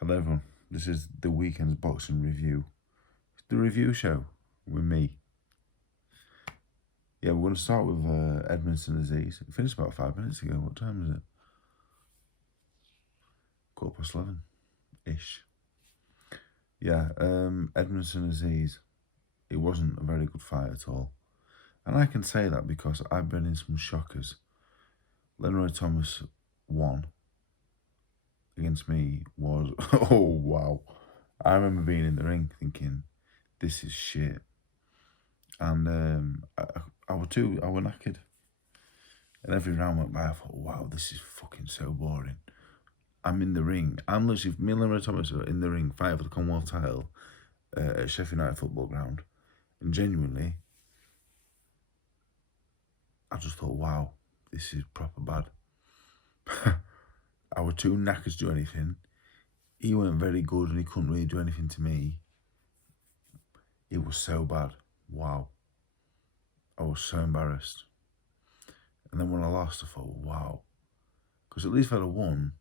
Hello everyone, this is the weekend's boxing review. It's the review show with me. Yeah, we're going to start with Edmonson Aziz. It finished about 5 minutes ago. What time is it? 11:15-ish. Yeah, Edmonson Aziz, it wasn't a very good fight at all. And I can say that because I've been in some shockers. Leroy Thomas won against me was, oh wow. I remember being in the ring thinking, this is shit. And I was knackered. And every round went by, I thought, wow, this is fucking so boring. I'm in the ring. I'm literally, me and Leroy Thomas are in the ring, fighting for the Commonwealth title at Sheffield United football ground. And genuinely, I just thought, wow, this is proper bad. I was too knackered to do anything. He weren't very good and he couldn't really do anything to me. It was so bad. Wow. I was so embarrassed. And then when I lost, I thought, wow. Because at least if I'd have won,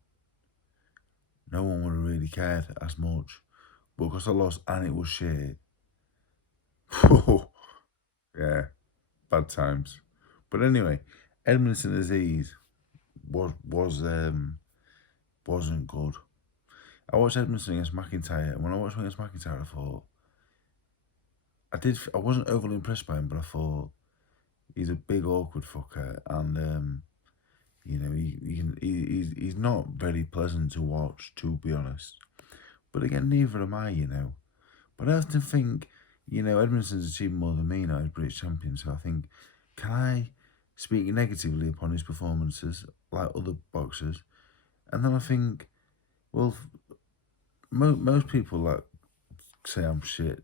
no one would have really cared as much. But because I lost and it was shit, yeah, bad times. But anyway, Edmonson Aziz wasn't good. I watched Edmonson against McIntyre, and when I watched him against McIntyre, I thought I wasn't overly impressed by him, but I thought he's a big awkward fucker, and you know he's not very pleasant to watch, to be honest. But again, neither am I, you know. But I often think, you know, Edmondson's achieved more than me now as British champion, so I think, can I speak negatively upon his performances like other boxers? And then I think, well, most people like say I'm shit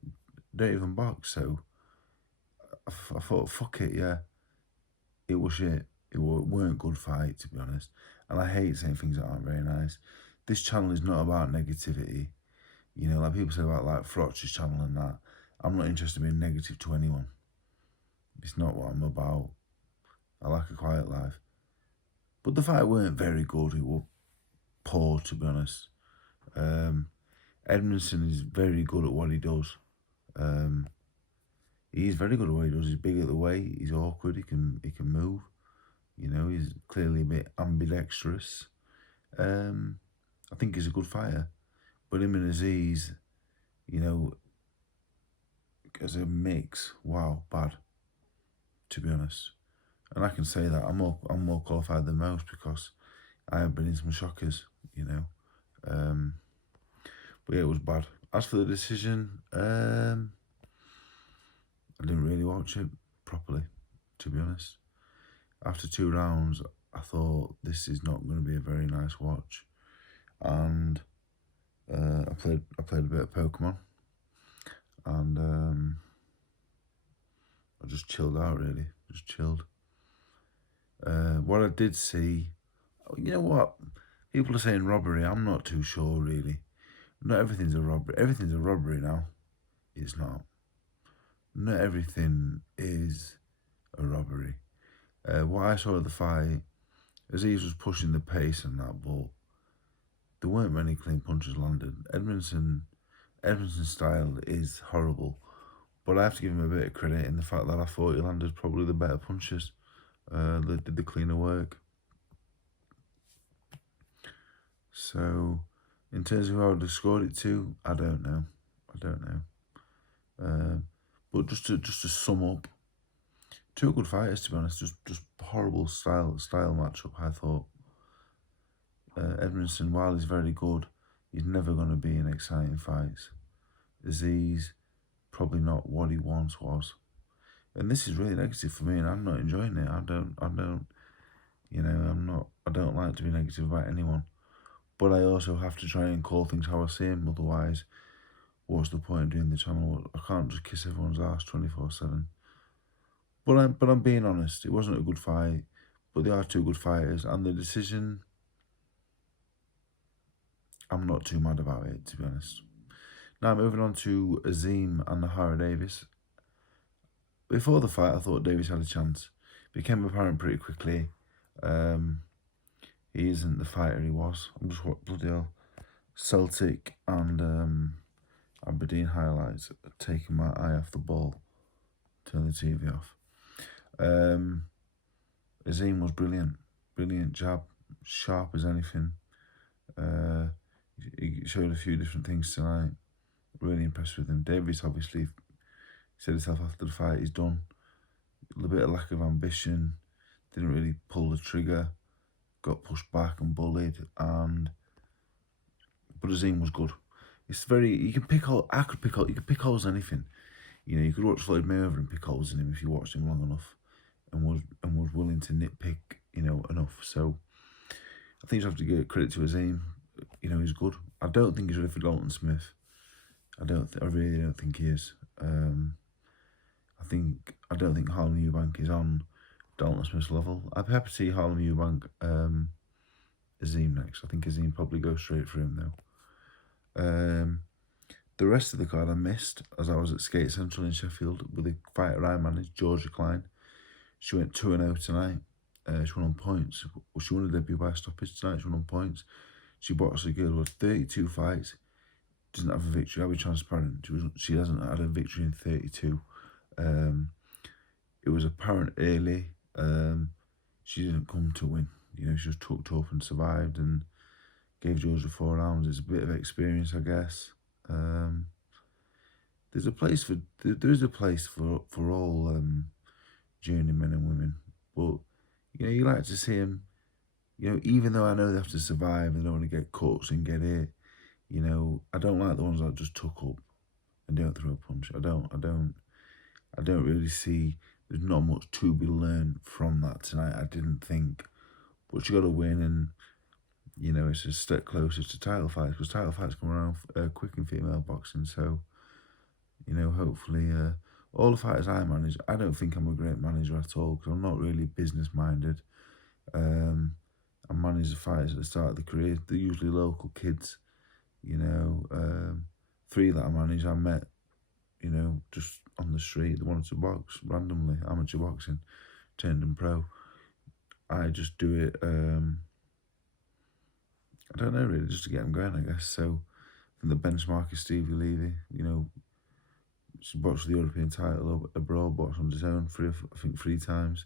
don't even box, so I thought, fuck it, yeah, it was shit. It weren't good fight, to be honest. And I hate saying things that aren't very nice. This channel is not about negativity. You know, like people say about like Frotch's channel and that. I'm not interested in being negative to anyone. It's not what I'm about. I like a quiet life. But the fight weren't very good. It was poor, to be honest. Edmondson is very good at what he does. He's very good at what he does. He's big at the weight. He's awkward. He can move. You know, he's clearly a bit ambidextrous. I think he's a good fighter. But him and Aziz, you know, as a mix, wow, bad, to be honest. And I can say that I'm more qualified than most because I have been in some shockers, you know. But yeah, it was bad. As for the decision, I didn't really watch it properly, to be honest. After 2 rounds, I thought this is not going to be a very nice watch, and I played a bit of Pokemon, and I just chilled out, really, just chilled. What I did see, you know what, people are saying robbery. I'm not too sure, really. Not everything's a robbery. Everything's a robbery now. It's not. Not everything is a robbery. What I saw of the fight, Aziz was pushing the pace and that, but there weren't many clean punches landed. Edmondson's style is horrible, but I have to give him a bit of credit in the fact that I thought he landed probably the better punches. They did the cleaner work. So, in terms of how I would have scored it to, I don't know. But just to sum up, 2 good fighters, to be honest. Just horrible style matchup, I thought. Edmondson, while he's very good, he's never going to be in exciting fights. Aziz, probably not what he once was. And this is really negative for me, and I'm not enjoying it. I don't, you know, I don't like to be negative about anyone. But I also have to try and call things how I see them, otherwise, what's the point of doing the channel? I can't just kiss everyone's ass 24/7. But I'm being honest. It wasn't a good fight, but they are 2 good fighters, and the decision, I'm not too mad about it, to be honest. Now moving on to Azim and Nahara Davis. Before the fight, I thought Davis had a chance. Became apparent pretty quickly. He isn't the fighter he was. I'm just bloody hell. Celtic and Aberdeen highlights taking my eye off the ball. Turn the TV off. Azim was brilliant jab, sharp as anything. He showed a few different things tonight. Really impressed with him. Davis obviously said himself after the fight he's done. A little bit of lack of ambition. Didn't really pull the trigger. Got pushed back and bullied. But Azim was good. It's very, you can pick holes. You can pick holes in anything. You know, you could watch Floyd Mayweather and pick holes in him if you watched him long enough, and was willing to nitpick, enough. So I think you have to give credit to Azim. He's good. I don't think he's ready for Dalton Smith. I really don't think he is. I don't think Harlem Eubank is on Dalton Smith's level. I'd be happy to see Harlem Eubank, Azim next. I think Azim probably goes straight for him though. The rest of the card I missed as I was at Skate Central in Sheffield with the fighter I managed, Georgia Klein. She went 2-0 tonight. She won on points. She won a debut by stoppage tonight. She won on points. She boxed a girl who had 32 fights. Doesn't have a victory. I'll be transparent. She hasn't had a victory in 32. It was apparent early. She didn't come to win. She was tucked up and survived and gave Georgia 4 rounds. It's a bit of experience, I guess. There is a place for all journeymen and women, but you like to see them. Even though I know they have to survive, they don't want to get cuts and get hit. I don't like the ones that just tuck up and don't throw a punch. I don't really see. There's not much to be learned from that tonight. I didn't think, but you got to win, and it's a step closer to title fights, because title fights come around quick in female boxing. So, hopefully, all the fighters I manage, I don't think I'm a great manager at all, because I'm not really business minded. I manage the fighters at the start of the career. They're usually local kids. 3 that I manage, I met, just on the street. They wanted to box randomly, amateur boxing, turned them pro. I just do it, I don't know really, just to get them going, I guess. So, from the benchmark is Stevie Levy. She boxed the European title abroad, boxed on his own 3 times.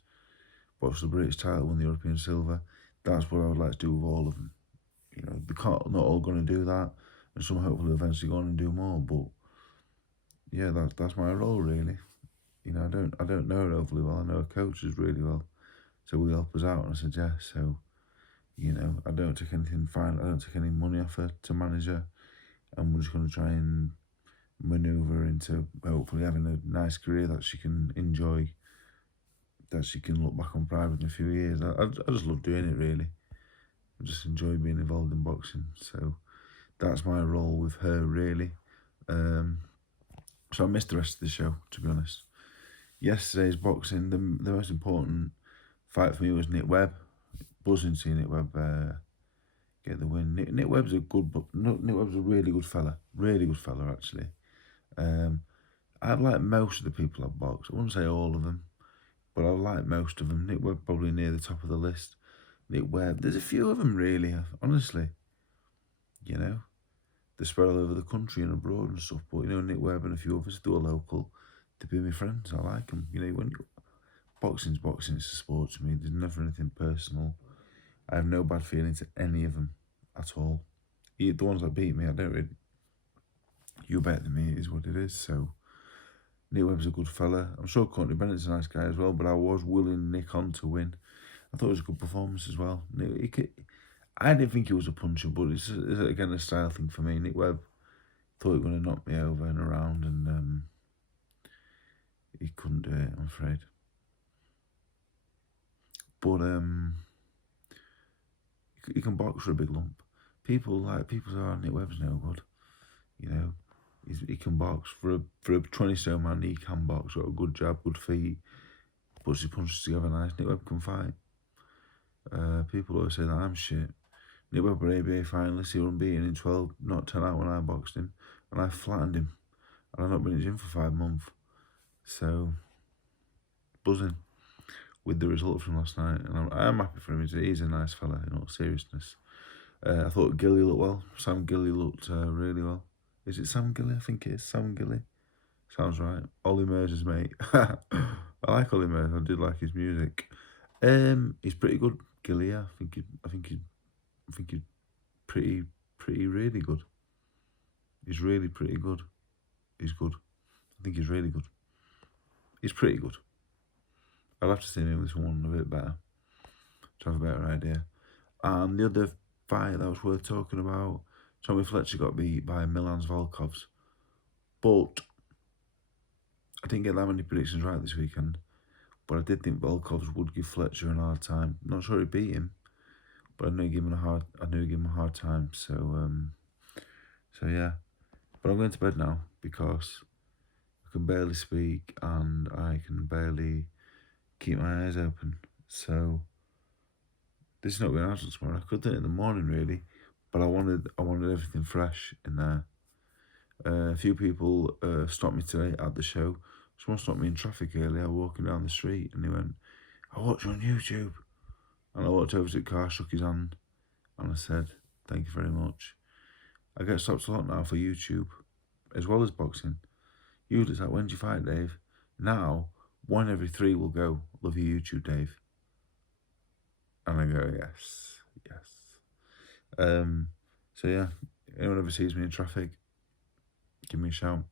Boxed the British title, won the European silver. That's what I would like to do with all of them. They're not all going to do that, and some hopefully eventually go on and do more. But yeah, that's my role really. I don't know her overly well. I know her coaches really well, so we help us out, and I said yes. So I don't take anything fine. I don't take any money off her to manage her, and we're just going to try and manoeuvre into hopefully having a nice career that she can enjoy, that she can look back on pride in a few years. I just love doing it really. I just enjoy being involved in boxing. So that's my role with her really. So I missed the rest of the show, to be honest. Yesterday's boxing, the most important fight for me was Nick Webb. Buzzing to see Nick Webb get the win. Nick Webb's a really good fella. Really good fella, actually. I like most of the people I've boxed. I wouldn't say all of them, but I like most of them. Nick Webb probably near the top of the list. Nick Webb, there's a few of them really, honestly. They're spread all over the country and abroad and stuff, but Nick Webb and a few others, they're local. They've been my friends. I like them. When boxing's boxing, it's a sport to me. There's never anything personal. I have no bad feelings to any of them at all. The ones that beat me, I don't really. You're better than me, it is what it is. So Nick Webb's a good fella. I'm sure Courtney Bennett's a nice guy as well, but I was willing Nick on to win. I thought it was a good performance as well. I didn't think he was a puncher, but it's again a style thing for me. Nick Webb thought he was going to knock me over and around, and he couldn't do it, I'm afraid. But he can box for a big lump. People say, oh, Nick Webb's no good. He can box for a 20-stone man. He can box. Got a good jab, good feet, puts his punches together nice. Nick Webb can fight. People always say that I'm shit. Nick Webb were ABA finalist. He was unbeaten in 12, not 10 out when I boxed him, and I flattened him. And I've not been in the gym for 5 months. So buzzing with the result from last night, and I'm happy for him. He's a nice fella in all seriousness. I thought Gilly looked well. Sam Gilly looked really well. Is it Sam Gilly? I think it is Sam Gilly. Sounds right. Ollie Murs' mate. I like Ollie Murs. I did like his music. He's pretty good, Gilly. Yeah, I think he's pretty really good. He's really pretty good. He's good. I think he's really good. He's pretty good. I'll have to see him with someone a bit better to have a better idea. And the other fight that was worth talking about, Tommy Fletcher got beat by Milan's Volkovs. But I didn't get that many predictions right this weekend. But I did think Volkovs would give Fletcher an hard time. Not sure he beat him, but I knew he'd give him a hard time. So yeah. But I'm going to bed now because I can barely speak and I can barely keep my eyes open. So this is not going to happen tomorrow. I could do it in the morning really, but I wanted everything fresh in there. A few people stopped me today at the show. Someone stopped me in traffic earlier, walking down the street, and he went, "I watch you on YouTube." And I walked over to the car, shook his hand, and I said, "Thank you very much." I get stopped a lot now for YouTube, as well as boxing. Usually it's like, "When do you fight, Dave?" Now, 1 every 3 will go, "Love your YouTube, Dave." And I go, yes. So yeah, anyone ever sees me in traffic, give me a shout.